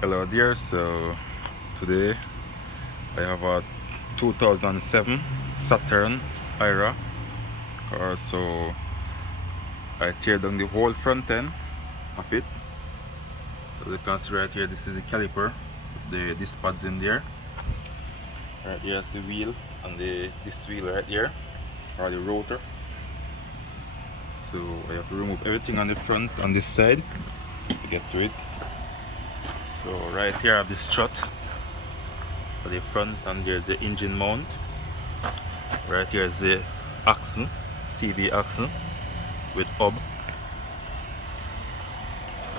Hello dear, so today I have a 2007 Saturn Ira car. So I tear down the whole front end of it. So you can see right here, this is the caliper, the disc pads in there. Right here's the wheel, and this wheel right here, or the rotor. So I have to remove everything on the front, on this side, to get to it. So right here I have the strut for the front, and there's the engine mount. Right here is the axle, CV axle with hub.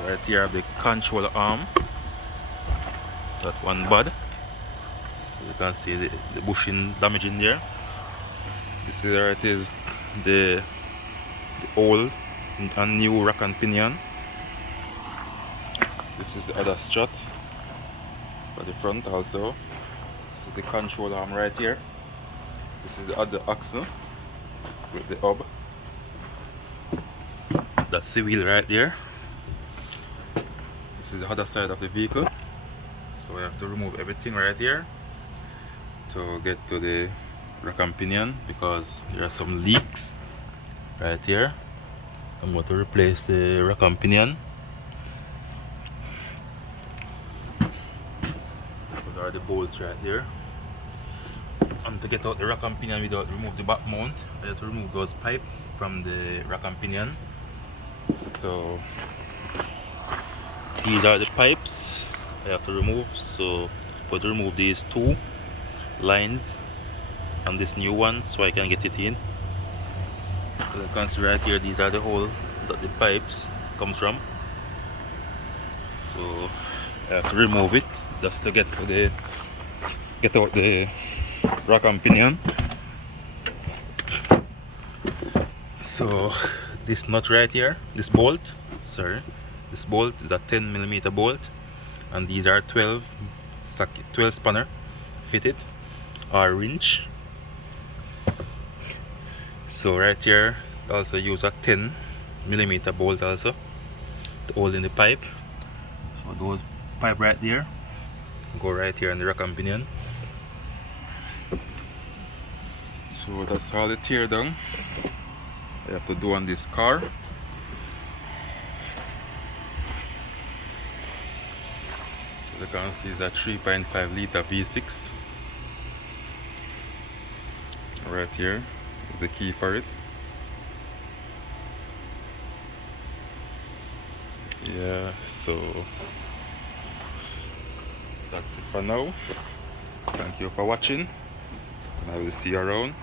Right here I have the control arm, that one bud. So you can see the bushing damage in there. This is where it is, the old and new rack and pinion. This is the other strut for the front also. This is the control arm right here. This is the other axle with the hub. That's the wheel right there. This is the other side of the vehicle. So I have to remove everything right here to get to the rack and pinion, because there are some leaks right here. I'm going to replace the rack and pinion. Those are the bolts right there. And to get out the rack and pinion without remove the back mount, I have to remove those pipes from the rack and pinion. So these are the pipes I have to remove. So I'm going to remove these two lines and this new one so I can get it in. So you can see right here, these are the holes that the pipes comes from. So I have to remove it just to get out the rack and pinion. So this nut right here, this bolt is a 10mm bolt, and these are 12 spanner fitted, or wrench. So right here also use a 10mm bolt also to hold in the pipe. So those pipe right there go right here in the rack and pinion. So that's all the tear down I have to do on this car. So you can see it's a 3.5 liter V6 right here, the key for it. Yeah, so that's it for now. Thank you for watching, and I will see you around.